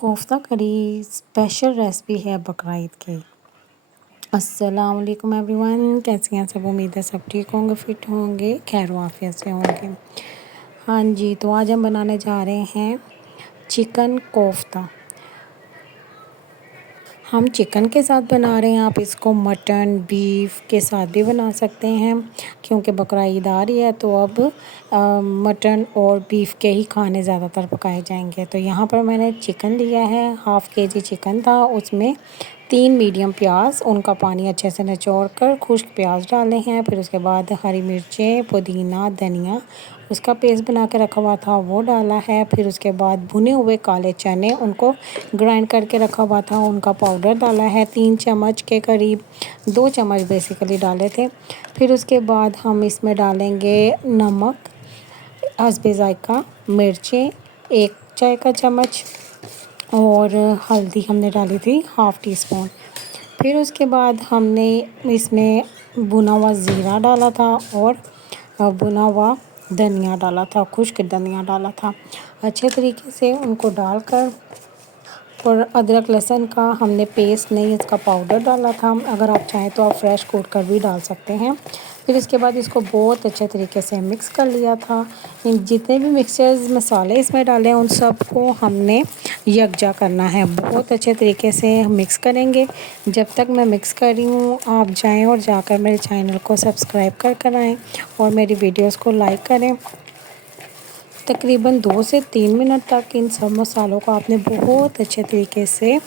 कोफ्ता करी special recipe है बकरा ईद की। अस्सलाम वालेकुम एवरीवन, कैसे हैं सब? उम्मीद है सब ठीक होंगे, फिट होंगे, खैर आफियत से होंगे। हाँ जी, तो आज हम बनाने जा रहे हैं चिकन कोफ्ता। हम चिकन के साथ बना रहे हैं, आप इसको मटन बीफ के साथ भी बना सकते हैं क्योंकि बकरा ईद आ रही है तो अब मटन और बीफ के ही खाने ज़्यादातर पकाए जाएंगे। तो यहाँ पर मैंने चिकन लिया है, हाफ़ केजी चिकन था, उसमें 3 मीडियम प्याज, उनका पानी अच्छे से निचोड़ कर खुश्क प्याज डाले हैं। फिर उसके बाद हरी मिर्चें, पुदीना, धनिया, उसका पेस्ट बना के रखा हुआ था वो डाला है। फिर उसके बाद भुने हुए काले चने, उनको ग्राइंड करके रखा हुआ था, उनका पाउडर डाला है 3 चम्मच के करीब, 2 चम्मच बेसिकली डाले थे। फिर उसके बाद हम इसमें डालेंगे नमक हस्बे ज़ायक़ा, मिर्चें 1 चाय का चम्मच और हल्दी हमने डाली थी हाफ़ टी स्पून। फिर उसके बाद हमने इसमें भुना हुआ ज़ीरा डाला था और भुना हुआ धनिया डाला था, खुश्क धनिया डाला था। अच्छे तरीके से उनको डालकर और अदरक लहसुन का हमने पेस्ट नहीं, इसका पाउडर डाला था। अगर आप चाहें तो आप फ्रेश कूट कर भी डाल सकते हैं। फिर इसके बाद इसको बहुत अच्छे तरीके से मिक्स कर लिया था। इन जितने भी मिक्सचर्स मसाले इसमें डाले हैं उन सबको हमने यकजा करना है, बहुत अच्छे तरीके से मिक्स करेंगे। जब तक मैं मिक्स कर रही हूँ आप जाएं और जाकर मेरे चैनल को सब्सक्राइब कर आएँ और मेरी वीडियोस को लाइक करें। तकरीबन 2 से 3 मिनट तक इन सब मसालों को आपने बहुत अच्छे तरीके से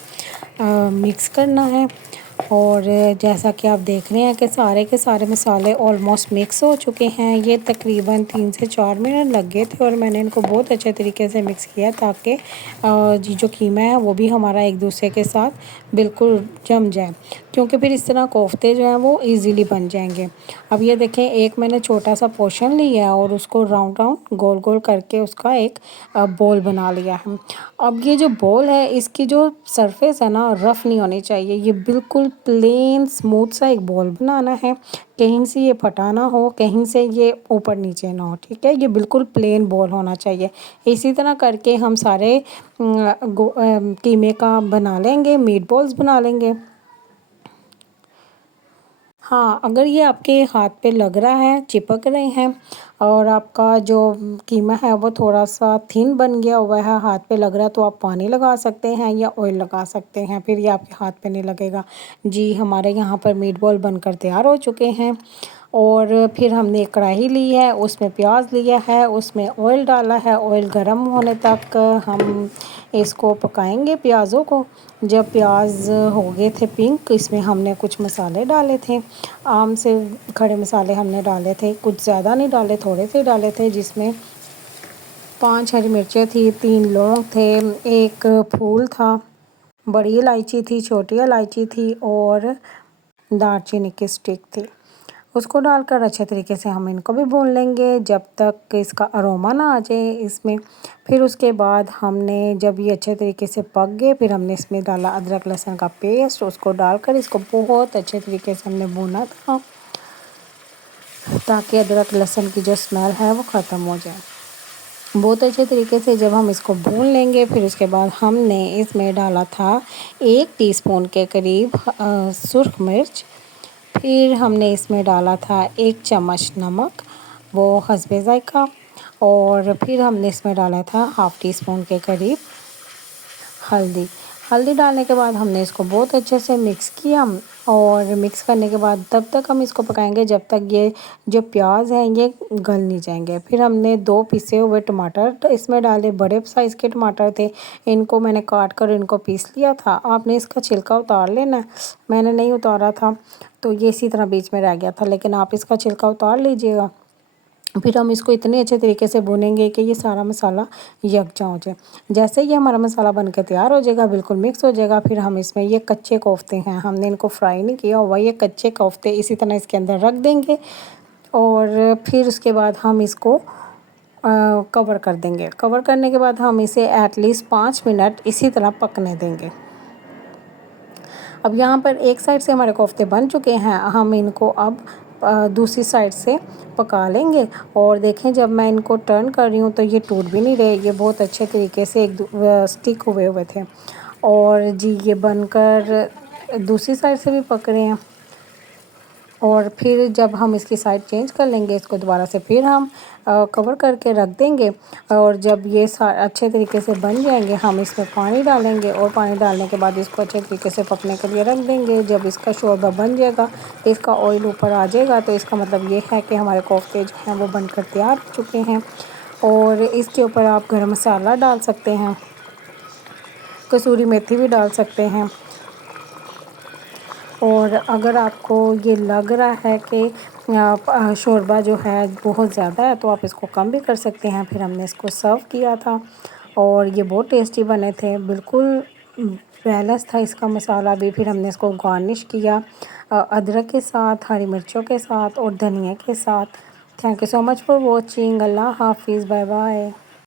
मिक्स करना है। और जैसा कि आप देख रहे हैं कि सारे के सारे मसाले ऑलमोस्ट मिक्स हो चुके हैं। ये तकरीबन 3 से 4 मिनट लग गए थे और मैंने इनको बहुत अच्छे तरीके से मिक्स किया ताकि जो कीमा है वो भी हमारा एक दूसरे के साथ बिल्कुल जम जाए, क्योंकि फिर इस तरह कोफ्ते जो हैं वो इजीली बन जाएंगे। अब ये देखें, एक मैंने छोटा सा पोर्शन लिया है और उसको राउंड राउंड गोल गोल करके उसका एक बॉल बना लिया है। अब ये जो बॉल है इसकी जो सरफेस है ना रफ़ नहीं होनी चाहिए, ये बिल्कुल प्लेन स्मूथ सा एक बॉल बनाना है। कहीं से ये फटा ना हो, कहीं से ये ऊपर नीचे ना हो, ठीक है? ये बिल्कुल प्लेन बॉल होना चाहिए। इसी तरह करके हम सारे कीमे का बना लेंगे, मीट बॉल्स बना लेंगे। हाँ, अगर ये आपके हाथ पे लग रहा है, चिपक रहे हैं और आपका जो कीमा है वो थोड़ा-सा थिन बन गया हुआ है, हाथ पे लग रहा है, तो आप पानी लगा सकते हैं या ऑयल लगा सकते हैं, फिर ये आपके हाथ पे नहीं लगेगा। जी, हमारे यहाँ पर मीट बॉल बनकर तैयार हो चुके हैं। और फिर हमने एक कढ़ाई ली है, उसमें प्याज लिया है, उसमें ऑयल डाला है, ऑयल गर्म होने तक हम इसको पकाएंगे प्याज़ों को। जब प्याज हो गए थे पिंक, इसमें हमने कुछ मसाले डाले थे, आम से खड़े मसाले हमने डाले थे, कुछ ज़्यादा नहीं डाले, थोड़े से डाले थे, जिसमें 5 हरी मिर्चें थी, 3 लौंग थे, 1 फूल था, बड़ी इलायची थी, छोटी इलायची थी और दालचीनी की स्टिक थी। उसको डालकर अच्छे तरीके से हम इनको भी भून लेंगे जब तक इसका अरोमा ना आ जाए इसमें। फिर उसके बाद हमने जब ये अच्छे तरीके से पक गए, फिर हमने इसमें डाला अदरक लहसुन का पेस्ट, उसको डालकर इसको बहुत अच्छे तरीके से हमने भूना था ताकि अदरक लहसुन की जो स्मेल है वो ख़त्म हो जाए। बहुत अच्छे तरीके से जब हम इसको भून लेंगे, फिर उसके बाद हमने इसमें डाला था 1 टीस्पून के करीब सुर्ख मिर्च। फिर हमने इसमें डाला था 1 चम्मच नमक, वो हस्बे ज़ायक़ा। और फिर हमने इसमें डाला था हाफ़ टी स्पून के करीब हल्दी। हल्दी डालने के बाद हमने इसको बहुत अच्छे से मिक्स किया और मिक्स करने के बाद तब तक हम इसको पकाएंगे जब तक ये जो प्याज हैं ये गल नहीं जाएंगे। फिर हमने 2 पिसे हुए टमाटर इसमें डाले, बड़े साइज़ के टमाटर थे, इनको मैंने काट कर इनको पीस लिया था। आपने इसका छिलका उतार लेना है, मैंने नहीं उतारा था तो ये इसी तरह बीच में रह गया था, लेकिन आप इसका छिलका उतार लीजिएगा। फिर हम इसको इतने अच्छे तरीके से भूनेंगे कि ये सारा मसाला यकजा हो जाए। जैसे ही हमारा मसाला बन के तैयार हो जाएगा, बिल्कुल मिक्स हो जाएगा, फिर हम इसमें ये कच्चे कोफ्ते हैं, हमने इनको फ्राई नहीं किया हुआ, ये कच्चे कोफ्ते इसी तरह इसके अंदर रख देंगे और फिर उसके बाद हम इसको कवर कर देंगे। कवर करने के बाद हम इसे एटलीस्ट 5 मिनट इसी तरह पकने देंगे। अब यहाँ पर एक साइड से हमारे कोफ्ते बन चुके हैं, हम इनको अब दूसरी साइड से पका लेंगे। और देखें जब मैं इनको टर्न कर रही हूँ तो ये टूट भी नहीं रहे, ये बहुत अच्छे तरीके से स्टिक हुए हुए थे। और जी ये बनकर दूसरी साइड से भी पक रहे हैं। और फिर जब हम इसकी साइड चेंज कर लेंगे, इसको दोबारा से फिर हम कवर करके रख देंगे। और जब ये अच्छे तरीके से बन जाएंगे, हम इसमें पानी डालेंगे और पानी डालने के बाद इसको अच्छे तरीके से पकने के लिए रख देंगे। जब इसका शोरबा बन जाएगा, इसका ऑयल ऊपर आ जाएगा, तो इसका मतलब ये है कि हमारे कोफ्ते जो हैं वो बनकर तैयार हो चुके हैं। और इसके ऊपर आप गरम मसाला डाल सकते हैं, कसूरी मेथी भी डाल सकते हैं। और अगर आपको ये लग रहा है कि शोरबा जो है बहुत ज़्यादा है, तो आप इसको कम भी कर सकते हैं। फिर हमने इसको सर्व किया था और ये बहुत टेस्टी बने थे, बिल्कुल बैलेंस था इसका मसाला भी। फिर हमने इसको गार्निश किया अदरक के साथ, हरी मिर्चों के साथ और धनिया के साथ। Thank you so much for watching. अल्लाह हाफिज़, बाय बाय।